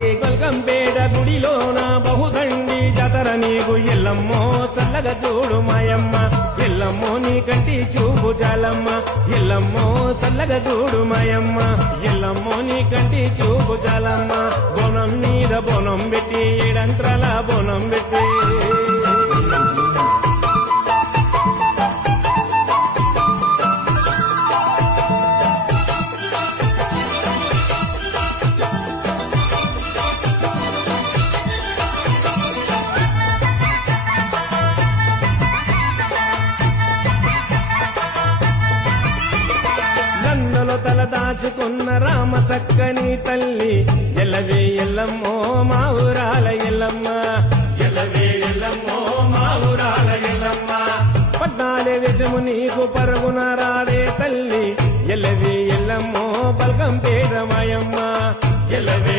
గొల్కంపేట గుడిలోన బహుదండి జాతర నీకు ఎల్లమ్మో చల్లగా చూడు మాయమ్మ ఎల్లమ్మో నీ కంటి చూపు చాలమ్మ ఎల్లమ్మో చల్లగా చూడు మాయమ్మ ఎల్లమ్మో నీ కంటి చూపు చాలమ్మ బోనం మీద బోనం పెట్టి ఏడంత్రాల బోనం పెట్టి నందలో తల దాచుకున్న రామ సక్కని తల్లి ఎల్లవే ఎల్లమ్మో మా ఊరాల ఎల్లమ్మ ఎల్లవే ఎల్లమ్మో మా ఊరాల ఎల్లమ్మ పద్నాలే వేషము నీకు పరుగున రాడే తల్లి ఎల్లవే ఎల్లమ్మో బల్కంపేట మాయమ్మ ఎల్లవే